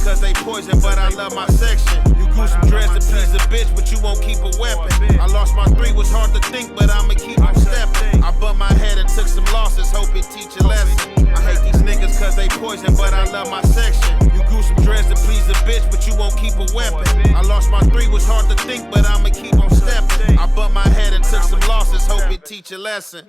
niggas cause they poison, but I love my section. You grew some dreads to please a bitch, but you won't keep a weapon. I lost my 3, was hard to think, but I'ma keep on stepping. I bumped my head and took some losses, hope it teach a lesson. I hate these niggas cause they poison, but I love my section. You grew some dreads to please a bitch, but you won't keep a weapon. I lost my 3, was hard to think, but I'ma keep on stepping. I bumped my head and took some losses, hope it teach a lesson.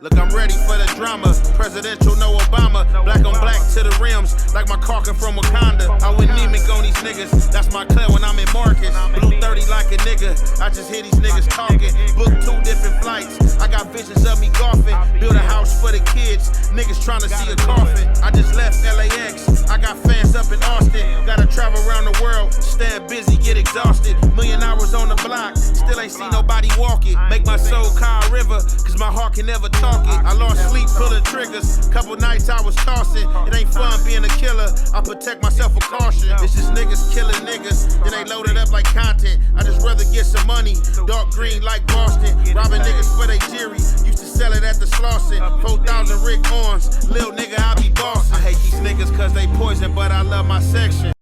Look, I'm ready for the drama. Presidential, no Obama. Black on black to the rims, like my car come from Wakanda. I went anemic on these niggas. That's my club when I'm in Marcus. Blue 30 like a nigga. I just hear these niggas talking. Booked 2 different flights. I got visions of me golfing. Build a house for the kids. Niggas trying to see a coffin. I just left LAX. I got fans up in Austin. Gotta travel around the world. Staying busy, get exhausted. Million hours on the block. Still ain't see nobody walk it. Make my soul Kyle River, cause my heart can never talk it. I lost sleep pulling triggers. Couple nights I was tossing. It ain't fun being a killer. I protect myself with caution. It's just niggas killing niggas. Then they load it up like content. I just rather get some money. Dark green like Boston. Robbing niggas for they jury. Used to sell it at the Slauson. 4,000 Rick Owens. Lil nigga, I be bossing. I hate these niggas cause they poison, but I love my section.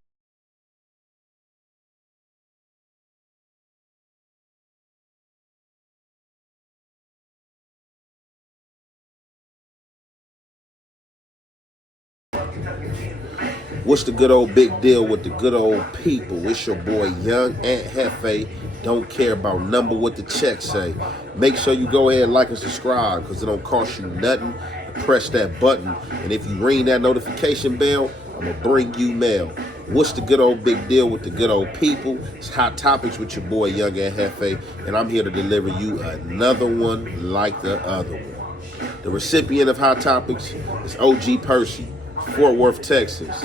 What's the good old big deal with the good old people? It's your boy Young Aunt Hefe. Don't care about number what the check say. Make sure you go ahead and like and subscribe because it don't cost you nothing. Press that button, and if you ring that notification bell, I'm gonna bring you mail. What's the good old big deal with the good old people? It's Hot Topics with your boy Young Aunt Hefe, and I'm here to deliver you another one like the other one. The recipient of Hot Topics is OG Percy, Fort Worth, Texas.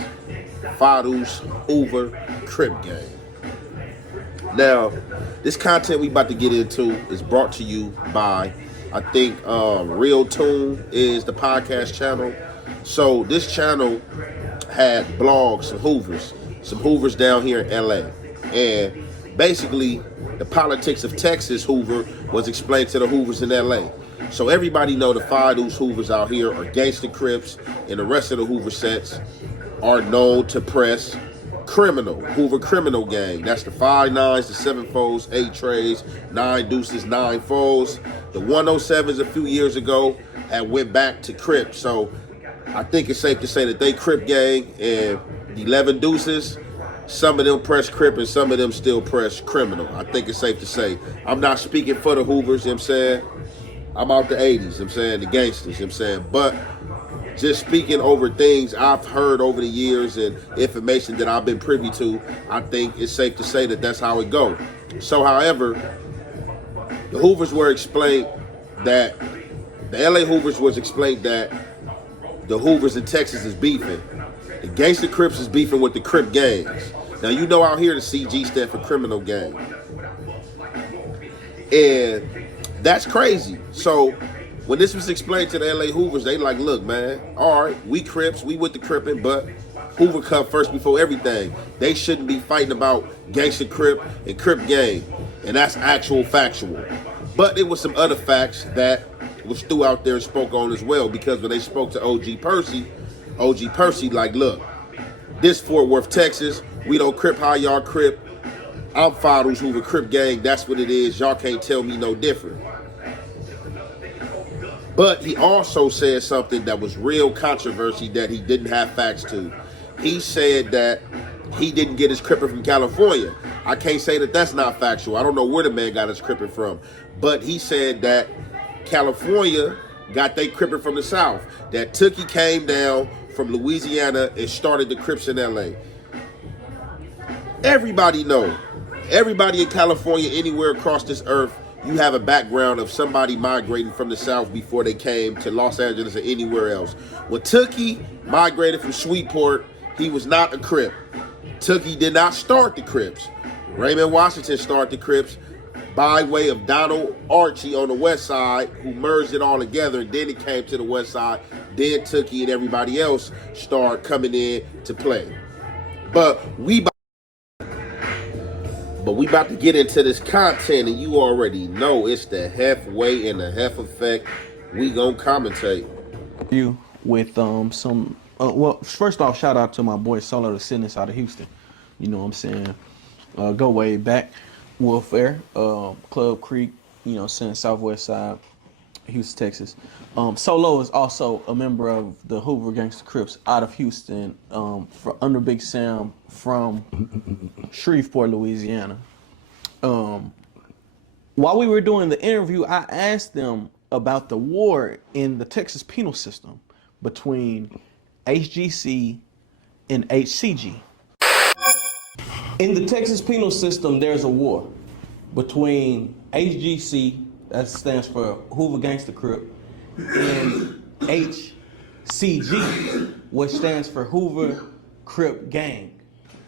Fadu's Hoover Crip gang. Now, this content we about to get into is brought to you by, I think, Real Tune is the podcast channel. So this channel had blogs, some Hoovers down here in LA. And basically, the politics of Texas Hoover was explained to the Hoovers in LA. So everybody know the Fadu's Hoovers out here are gangster Crips, and the rest of the Hoover sets are known to press criminal, Hoover criminal gang. That's the 5 9s, the 7 foes, 8 trays, 9 deuces, 9 foes. The 107s a few years ago had went back to Crips. So I think it's safe to say that they Crip gang, and the 11 deuces, some of them press Crip and some of them still press criminal. I think it's safe to say. I'm not speaking for the Hoovers, you know what I'm saying? I'm out the 80s, you know what I'm saying? The gangsters, you know what I'm saying? But just speaking over things I've heard over the years and information that I've been privy to, I think it's safe to say that that's how it goes. So, however, the Hoovers were explained that, the LA Hoovers was explained that the Hoovers in Texas is beefing. The gangster Crips is beefing with the Crip gangs. Now, you know out here the CG stand for criminal gang. And that's crazy. So, when this was explained to the LA Hoovers, they like, look, man, all right, we Crips, we with the Crippin', but Hoover come first before everything. They shouldn't be fighting about gangster Crip and Crip gang. And that's actual factual. But there was some other facts that was threw out there and spoke on as well, because when they spoke to OG Percy like, look, this Fort Worth, Texas, we don't Crip how y'all Crip. I'm Fadu's Hoover Crip gang, that's what it is. Y'all can't tell me no different. But he also said something that was real controversy that he didn't have facts to. He said that he didn't get his Crippin' from California. I can't say that that's not factual. I don't know where the man got his Crippin' from. But he said that California got their Crippin' from the South. That Tookie came down from Louisiana and started the Crips in LA. Everybody know. Everybody in California, anywhere across this earth, you have a background of somebody migrating from the South before they came to Los Angeles or anywhere else. When Tookie migrated from Sweetport, he was not a Crip. Tookie did not start the Crips. Raymond Washington started the Crips by way of Donald Archie on the west side, who merged it all together, and then it came to the west side. Then Tookie and everybody else started coming in to play. But we about to get into this content, and you already know it's the halfway and the half effect. We gonna commentate you with some Well, first off, shout out to my boy Solo the Sentence out of Houston. You know what I'm saying? Go way back. Warfare, Club Creek, you know, saying Southwest Side, Houston, Texas. Solo is also a member of the Hoover Gangster Crips out of Houston, under Big Sam from Shreveport, Louisiana. While we were doing the interview, I asked them about the war in the Texas penal system between HGC and HCG. In the Texas penal system, there's a war between HGC, that stands for Hoover Gangster Crip, and HCG, which stands for Hoover Crip Gang.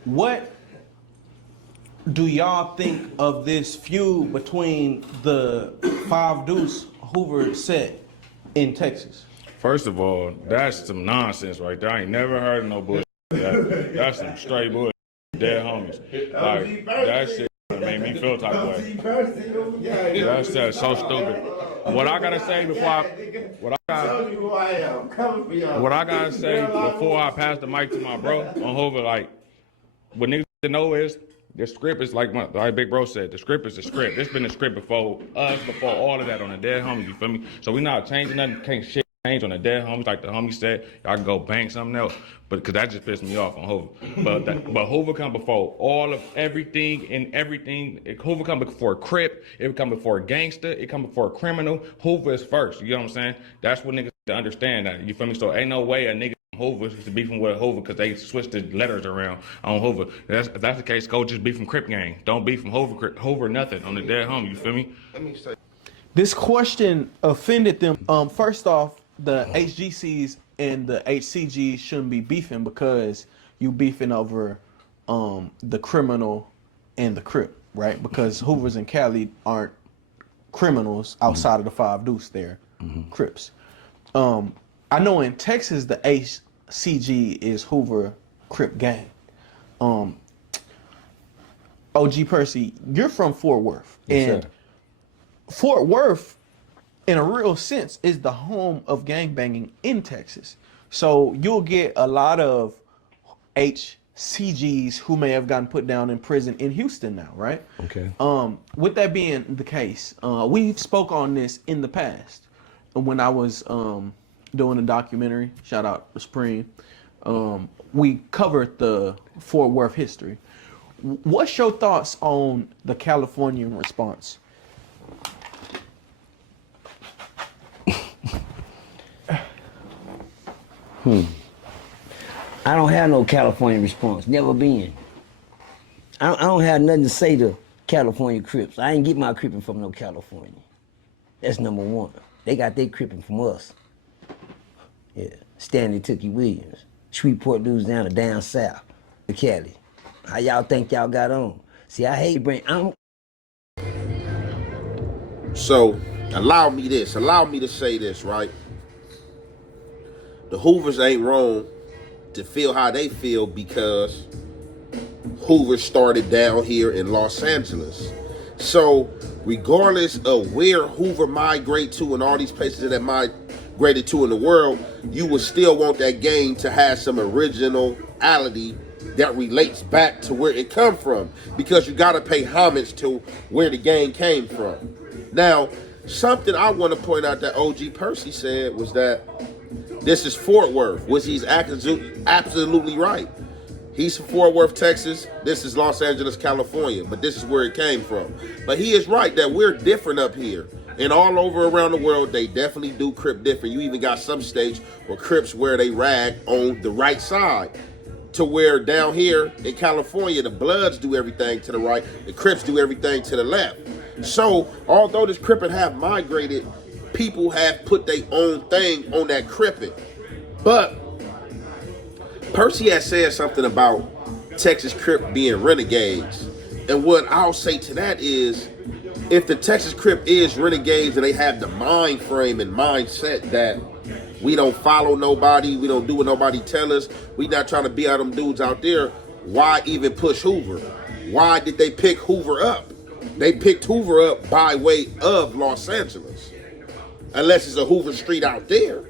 What do y'all think of this feud between the Five Deuce Hoover set in Texas? First of all, that's some nonsense right there. I ain't never heard of no bullshit. That's some straight bullshit. Dead homies. Like, that shit made me feel type of way. That's so stupid. What I gotta say before I pass the mic to my bro on Hoover, like, what niggas to know is, the script is like Big Bro said, the script is the script. It's been the script before us, before all of that on the dead homies, you feel me? So we not changing nothing, can't shit change on the dead homies, like the homie said, y'all can go bank something else. But cause that just pissed me off on Hoover. But Hoover come before all of everything and everything. Hoover come before a Crip, it come before a gangster, it come before a criminal. Hoover is first, you know what I'm saying? That's what niggas to understand that, you feel me? So ain't no way a nigga Hoover to beefing with Hoover because they switched the letters around on Hoover. If that's the case, go just beef from Crip gang. Don't beef from Hoover nothing on the dead homie, you feel me? This question offended them. First off, the HGCs and the HCGs shouldn't be beefing because you beefing over the criminal and the Crip, right? Because Hoovers and Cali aren't criminals outside of the Five Deuce, they're Crips. I know in Texas the HCG is Hoover Crip gang. OG Percy, you're from Fort Worth, and sir. Fort Worth, in a real sense, is the home of gangbanging in Texas. So you'll get a lot of HCGs who may have gotten put down in prison in Houston now, right? Okay. With that being the case, we spoke on this in the past when I was doing a documentary. Shout out to Spring. We covered the Fort Worth history. What's your thoughts on the Californian response? I don't have no California response. Never been. I don't have nothing to say to California Crips. I ain't get my cripping from no California. That's number one. They got their cripping from us. Yeah. Stanley Tookie Williams. Shreveport dudes down south. The Cali. How y'all think y'all got on? See, I hate So, allow me to say this, right? The Hoovers ain't wrong to feel how they feel because Hoover started down here in Los Angeles. So, regardless of where Hoover migrate to and all these places that migrated to in the world, you would still want that gang to have some originality that relates back to where it come from, because you got to pay homage to where the gang came from. Now, something I want to point out that OG Percy said was that this is Fort Worth, which he's absolutely right. He's from Fort Worth, Texas. This is Los Angeles, California, but this is where it came from. But he is right that we're different up here. And all over around the world, they definitely do Crip different. You even got some states where Crips wear they rag on the right side, to where down here in California, the Bloods do everything to the right, the Crips do everything to the left. So, although this Crippin' have migrated, people have put their own thing on that Crippin'. But Percy has said something about Texas Crip being renegades. And what I'll say to that is, if the Texas Crip is renegades and they have the mind frame and mindset that we don't follow nobody, we don't do what nobody tell us, we not trying to be out them dudes out there, why even push Hoover? Why did they pick Hoover up? They picked Hoover up by way of Los Angeles. Unless it's a Hoover Street out there.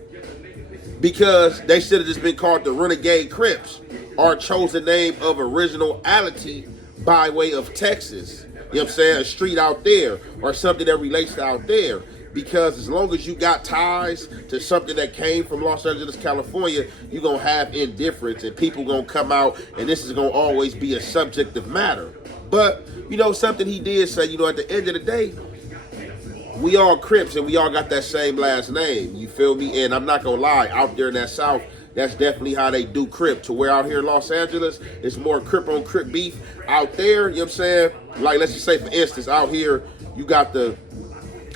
because they should have just been called the Renegade Crips, or chosen name of originality by way of Texas. You know what I'm saying? A street out there or something that relates to out there. Because as long as you got ties to something that came from Los Angeles, California, you're going to have indifference and people going to come out and this is going to always be a subject of matter. But, you know, something he did say, you know, at the end of the day, we all Crips and we all got that same last name. You feel me? And I'm not going to lie, out there in that South, that's definitely how they do Crip. To where out here in Los Angeles, it's more Crip on Crip beef. Out there, you know what I'm saying? Like, let's just say, for instance, out here, you got the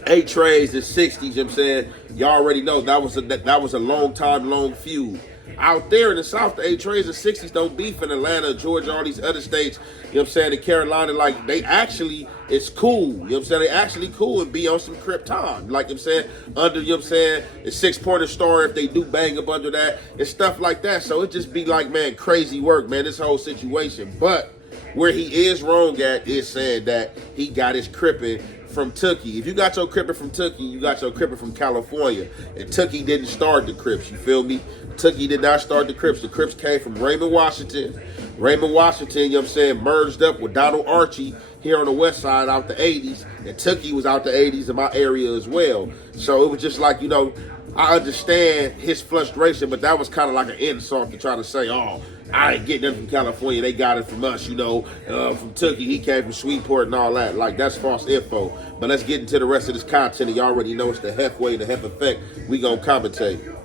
8 trays, the 60s, you know what I'm saying? Y'all already know that was a long feud. Out there in the South, the 8 trays and 60s don't beef in Atlanta, Georgia, all these other states, you know what I'm saying, in Carolina, like, they actually, it's cool, you know what I'm saying, they actually cool and be on some Crip time, like, you know what I'm saying, under, you know what I'm saying, the 6-pointer star, if they do bang up under that, and stuff like that, so it just be like, man, crazy work, man, this whole situation, but where he is wrong at is saying that he got his Crippin' from Tookie. If you got your Crippin' from Tookie, you got your Crippin' from California. And Tookie didn't start the Crips, you feel me? Tookie did not start the Crips. The Crips came from Raymond, Washington. Raymond, Washington, you know what I'm saying, merged up with Donald Archie here on the west side out the 80s. And Tookie was out the 80s in my area as well. So it was just like, you know, I understand his frustration, but that was kind of like an insult to try to say, oh, I ain't getting nothing from California. They got it from us, you know, from Tookie. He came from Sweetport and all that. Like, that's false info. But let's get into the rest of this content. And you already know it's the Hef way, the Hef effect. We gonna commentate.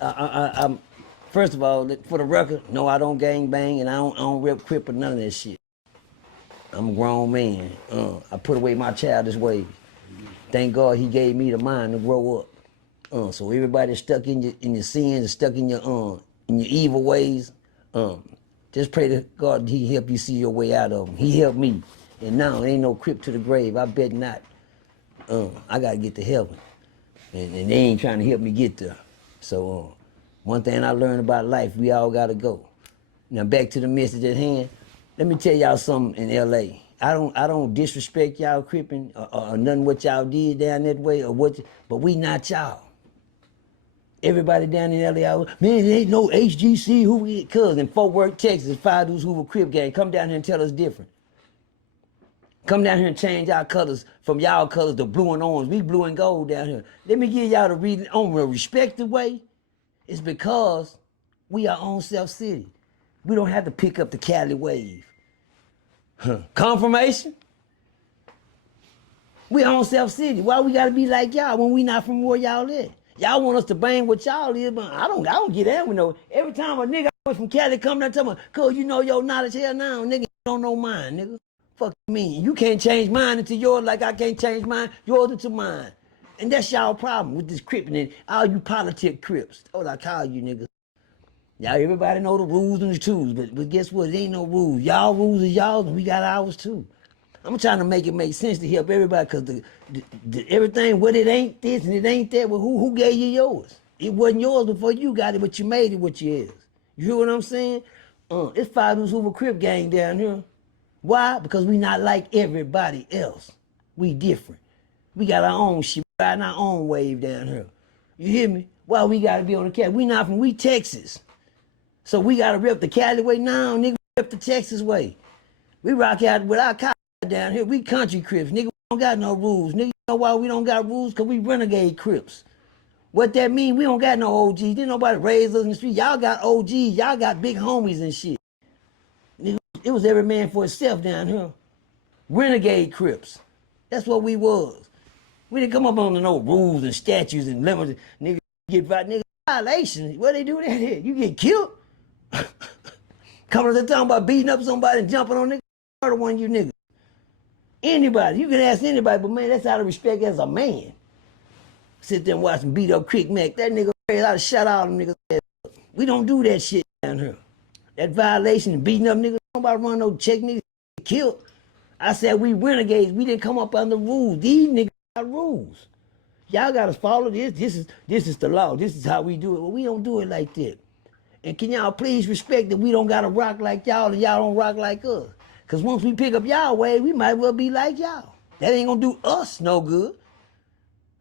I'm first of all, for the record, no, I don't gang bang and I don't rip Crip or none of that shit. I'm a grown man. I put away my childish ways. Thank God he gave me the mind to grow up. So everybody stuck in your sins and stuck in your evil ways. Just pray to God he help you see your way out of them. He helped me. And now ain't no Crip to the grave. I bet not. I gotta get to heaven. And they ain't trying to help me get there. So one thing I learned about life, we all gotta go. Now back to the message at hand. Let me tell y'all something in LA. I don't disrespect y'all Crippin' or nothing what y'all did down that way or what, but we not y'all. Everybody down in LA, man, there ain't no HGC, cuz in Fort Worth, Texas, 5 dudes Hoover Crip gang, come down here and tell us different. Come down here and change our colors from y'all colors to blue and orange. We blue and gold down here. Let me give y'all the reason on a respected way. It's because we are on Self City. We don't have to pick up the Cali wave. Confirmation? We on Self City. Why we gotta be like y'all when we not from where y'all at? Y'all want us to bang what y'all is, but I don't get that with no. Every time a nigga from Cali come down and tell me, cuz you know your knowledge here now, nigga, you don't know mine, nigga. Fuck me. You can't change mine into yours like I can't change mine, yours into mine. And that's y'all problem with this Crippin' and all you politic Crips. That's what I call you niggas. Y'all, everybody know the rules and the tools, but guess what? It ain't no rules. Y'all rules is y'all, and we got ours too. I'm trying to make it make sense to help everybody, because the everything, what it ain't this and it ain't that, well, who gave you yours? It wasn't yours before you got it, but you made it what you is. You hear what I'm saying? It's 5 dudes Hoover Crip gang down here. Why? Because we not like everybody else. We different. We got our own shit. We riding our own wave down here. You hear me? Why we gotta be on the Cali? We Texas. So we gotta rip the Cali way now, nigga, rip the Texas way. We rock out with our car down here. We country Crips, nigga. We don't got no rules. Nigga, you know why we don't got rules? Because we renegade Crips. What that mean? We don't got no OGs. Didn't nobody raise us in the street. Y'all got OGs. Y'all got big homies and shit. Nigga, it was every man for himself down here. Renegade Crips. That's what we was. We didn't come up under no rules and statutes and limits. Nigga, get nigga violations. What they do that here? You get killed? Coming to talking about beating up somebody and jumping on niggas, murder one of you niggas. Anybody, you can ask anybody, but man, that's out of respect as a man. Sit there and watch him beat up Creek Mac. That nigga crazy, I'd shut all them niggas. We don't do that shit down here. That violation and beating up niggas, nobody run no check niggas get killed. I said we renegades, we didn't come up under rules. These niggas got rules. Y'all gotta follow this. This is the law. This is how we do it. Well, we don't do it like that. And can y'all please respect that we don't gotta rock like y'all and y'all don't rock like us? Cause once we pick up y'all way, we might well be like y'all. That ain't gonna do us no good.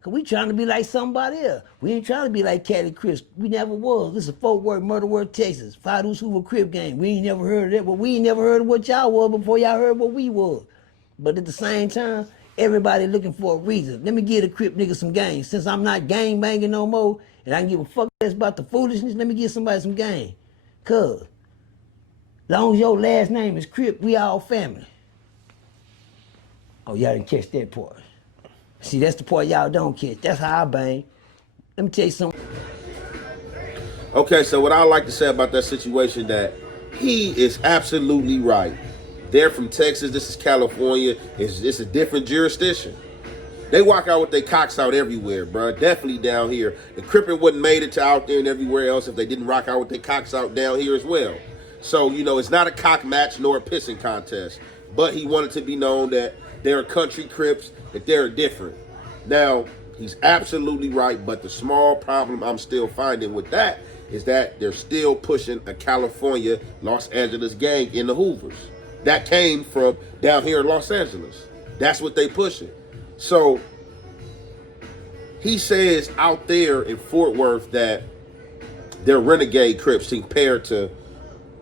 Cause we trying to be like somebody else. We ain't trying to be like Cali Crips. We never was. This is Fort Worth, Murder Worth, Texas. Five Hoover Crip gang. We ain't never heard of that, but we ain't never heard of what y'all was before y'all heard what we was. But at the same time, everybody looking for a reason. Let me give the Crip nigga some game. Since I'm not gang banging no more, and I can give a fuck less about the foolishness, let me give somebody some game. Cause long as your last name is Crip, we all family. Oh, y'all didn't catch that part. See, that's the part y'all don't catch. That's how I bang. Let me tell you something. Okay, so what I like to say about that situation, that he is absolutely right. They're from Texas. This is California. It's a different jurisdiction. They walk out with their cocks out everywhere, bro. Definitely down here. The Crippin' wouldn't made it to out there and everywhere else if they didn't rock out with their cocks out down here as well. So, you know, it's not a cock match nor a pissing contest. But he wanted to be known that they're country Crips, that they're different. Now, he's absolutely right, but the small problem I'm still finding with that is that they're still pushing a California, Los Angeles gang in the Hoovers. That came from down here in Los Angeles. That's what they pushing. So, he says out there in Fort Worth that they're renegade Crips compared to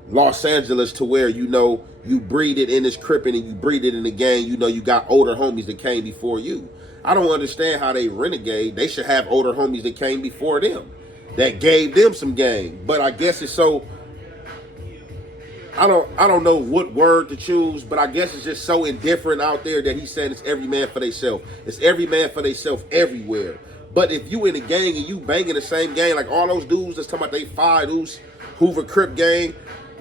Los Angeles, to where, you know, you breed it in this Crippin' and you breed it in the gang. You know, you got older homies that came before you. I don't understand how they renegade. They should have older homies that came before them, that gave them some game. But I guess it's so, I don't know what word to choose, but I guess it's just so indifferent out there that he's saying it's every man for theyself. It's every man for theyself everywhere. But if you in a gang and you banging the same gang, like all those dudes that's talking about they five Hoover Crip gang,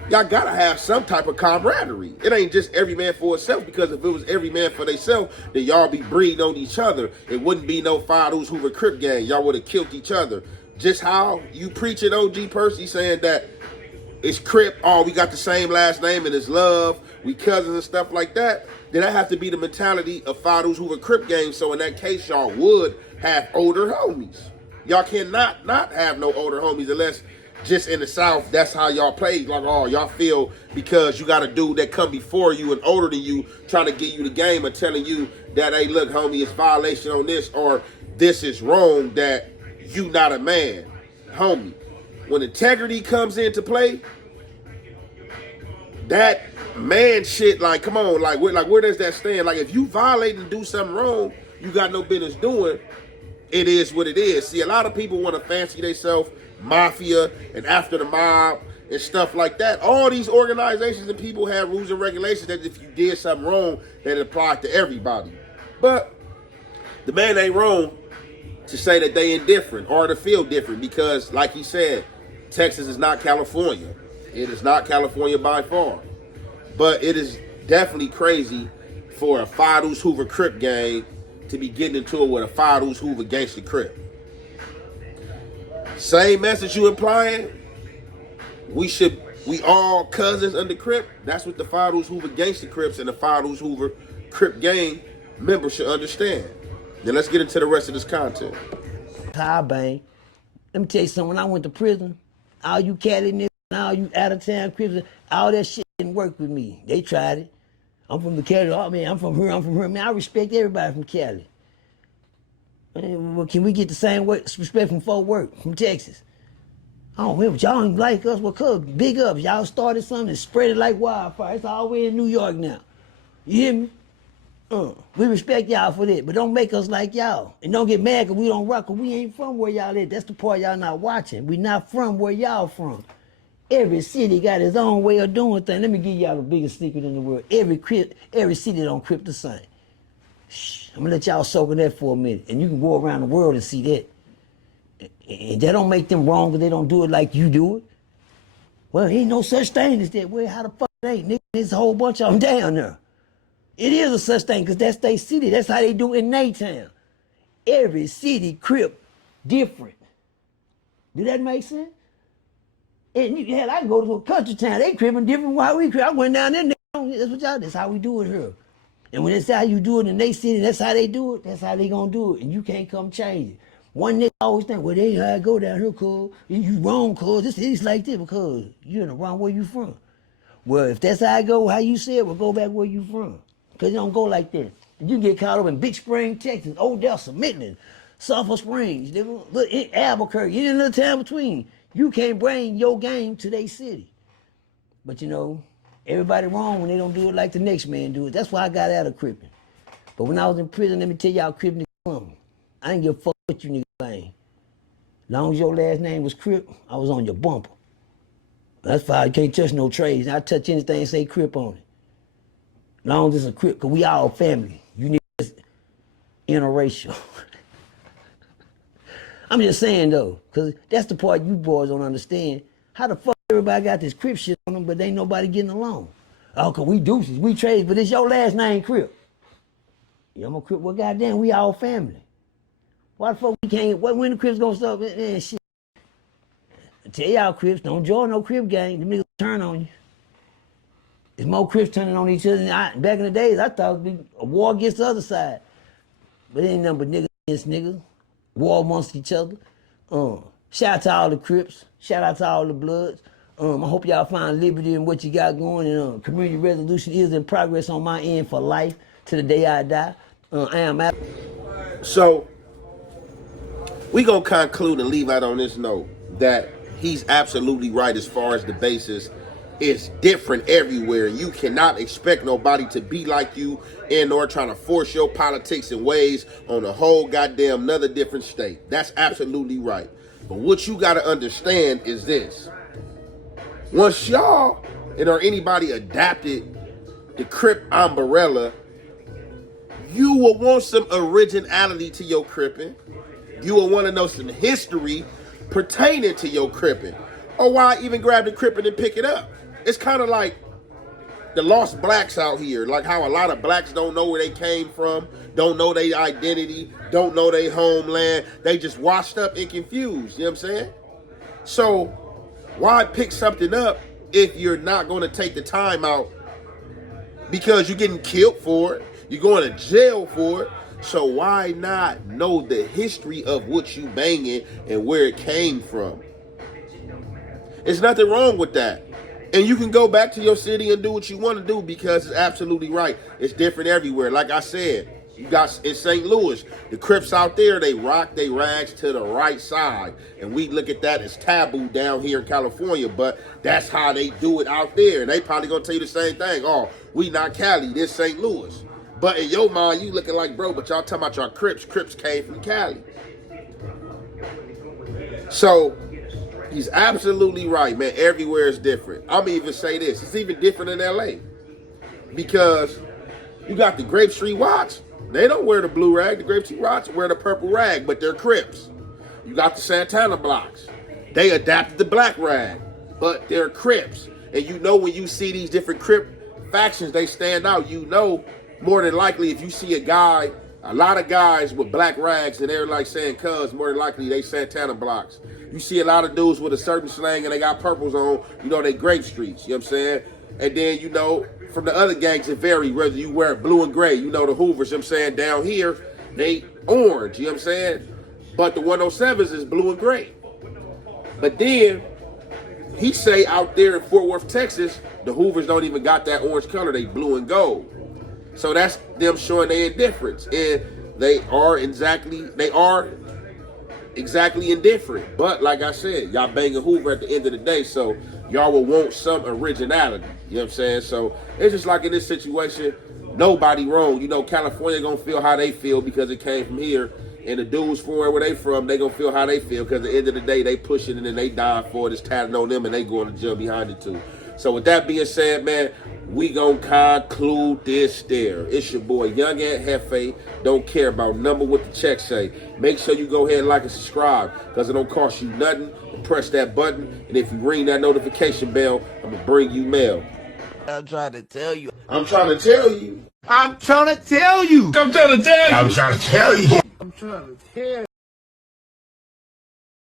y'all gotta have some type of camaraderie. It ain't just every man for itself, because if it was every man for themselves, then y'all be breeding on each other. It wouldn't be no five Hoover Crip gang. Y'all would have killed each other. Just how you preaching OG Percy saying that it's Crip, oh, we got the same last name and it's love, we cousins and stuff like that, then that have to be the mentality of five Hoover Crip gang. So in that case, y'all would have older homies. Y'all cannot not have no older homies unless just in the South, that's how y'all play. Like, oh, y'all feel because you got a dude that come before you and older than you trying to get you the game and telling you that, hey, look, homie, it's violation on this, or this is wrong, that you not a man. Homie, when integrity comes into play, that man shit, like, come on, like where does that stand? Like, if you violate and do something wrong, you got no business doing, it is what it is. See, a lot of people want to fancy themselves mafia and after the mob and stuff like that. All these organizations and people have rules and regulations that if you did something wrong, that it applied to everybody. But the man ain't wrong to say that they indifferent or to feel different, because like he said, Texas is not California. It is not California by far. But it is definitely crazy for a five Hoover Crip gang to be getting into it with a five Hoover gangster Crip. Same message you implying, we all cousins under Crip. That's what the five Hoover gangster Crips and the five Hoover Crip gang members should understand. Then let's get into the rest of this content. How I bang. Let me tell you something. When I went to prison, all you Cali niggas, all you out of town Crips, all that shit didn't work with me. They tried it. I'm from the Cali. Oh man, I'm from here. Man, I respect everybody from Cali. Well, can we get the same respect from Fort Worth, from Texas? Oh, man, but y'all ain't like us. Well, cuz, big ups. Y'all started something and spread it like wildfire. It's all the way in New York now. You hear me? We respect y'all for that, but don't make us like y'all. And don't get mad because we don't rock, because we ain't from where y'all at. That's the part y'all not watching. We not from where y'all from. Every city got its own way of doing things. Let me give y'all the biggest secret in the world. Every city don't Crip the same. Shh, I'm gonna let y'all soak in that for a minute. And you can go around the world and see that. And that don't make them wrong, because they don't do it like you do it. Well, ain't no such thing as that. Well, how the fuck it ain't, nigga? There's a whole bunch of them down there. It is a such thing, because that's their city. That's how they do it in their town. Every city Crip different. Do that make sense? And hell, I can go to a country town. They Crippin' different while we Crip. I went down there. That's what y'all. That's how we do it here. And when that's how you do it in their city, that's how they do it. That's how they gonna do it. And you can't come change it. One nigga always think, well, they ain't how I go down here, cuz. You wrong, cuz. This is like this, because you're in the wrong where you from. Well, if that's how I go, how you said, well, go back where you from. Because it don't go like that. You can get caught up in Big Spring, Texas, Odessa, Midland, Sulphur Springs, nigga. Look, in Albuquerque, any little town between. You can't bring your game to their city. But you know, everybody wrong when they don't do it like the next man do it. That's why I got out of cripping. But when I was in prison, let me tell y'all, Crip niggas, I didn't give a fuck what you niggas saying. Long as your last name was Crip, I was on your bumper. That's why I can't touch no trades. I touch anything say Crip on it. Long as it's a Crip, cause we all family. You niggas interracial. I'm just saying though, cause that's the part you boys don't understand. How the fuck everybody got this Crip shit on them, but ain't nobody getting along? Oh, cause we deuces, we trades, but it's your last name Crip. Yeah, I'm a Crip. Well, goddamn, we all family. Why the fuck we can't? When the Crips gonna stop? Man, shit. I tell y'all, Crips, don't join no Crip gang. Them niggas turn on you. There's more Crips turning on each other. Back in the days, I thought it'd be a war against the other side. But it ain't nothing but niggas against niggas. War amongst each other. Shout out to all the Crips. Shout out to all the Bloods. I hope y'all find liberty in what you got going. And community resolution is in progress on my end for life to the day I die. I am out. So we gonna conclude and leave out on this note that he's absolutely right as far as the basis. It's different everywhere. You cannot expect nobody to be like you and or trying to force your politics and ways on a whole goddamn another different state. That's absolutely right. But what you gotta understand is this. Once y'all and or anybody adapted the Crip umbrella, you will want some originality to your cripping. You will want to know some history pertaining to your cripping. Or why even grab the cripping and pick it up? It's kind of like the lost blacks out here. Like how a lot of blacks don't know where they came from, don't know their identity, don't know their homeland. They just washed up and confused. You know what I'm saying? So why pick something up if you're not going to take the time out because you're getting killed for it? You're going to jail for it. So why not know the history of what you banging and where it came from? There's nothing wrong with that. And you can go back to your city and do what you want to do because it's absolutely right. It's different everywhere. Like I said, you got in St. Louis, the Crips out there, they rock they rags to the right side. And we look at that as taboo down here in California, but that's how they do it out there. And they probably gonna tell you the same thing. Oh, we not Cali, this St. Louis. But in your mind, you looking like, bro, but y'all talking about y'all Crips. Crips came from Cali. So he's absolutely right, man. Everywhere is different. I'm even say this. It's even different in LA. Because you got the Grape Street Watch. They don't wear the blue rag. The Grape Street Watch wear the purple rag, but they're Crips. You got the Santana blocks. They adapted the black rag, but they're Crips. And you know when you see these different Crip factions, they stand out. You know more than likely if you see a lot of guys with black rags and they're like saying cuz, more than likely they Santana blocks. You see a lot of dudes with a certain slang and they got purples on, you know they Grape Streets, you know what I'm saying? And then, you know, from the other gangs it vary, whether you wear blue and gray, you know the Hoovers, you know what I'm saying? Down here, they orange, you know what I'm saying? But the 107s is blue and gray. But then, he say out there in Fort Worth, Texas, the Hoovers don't even got that orange color, they blue and gold. So that's them showing their indifference. And they are exactly indifferent. But like I said, y'all banging Hoover at the end of the day, so y'all will want some originality. You know what I'm saying? So it's just like in this situation, nobody wrong. You know, California gonna feel how they feel because it came from here. And the dudes from where they from, they gonna feel how they feel because at the end of the day, they pushing it and they dying for it. It's tatted on them and they going to jail behind it too. So with that being said, man, we gonna conclude this there. It's your boy, Young Ant Hefe. Don't care about number what the check say. Make sure you go ahead and like and subscribe because it don't cost you nothing. Press that button, and if you ring that notification bell, I'm gonna bring you mail. I'm trying to tell you. I'm trying to tell you. I'm trying to tell you. I'm trying to tell you. I'm trying to tell you. I'm trying to tell you.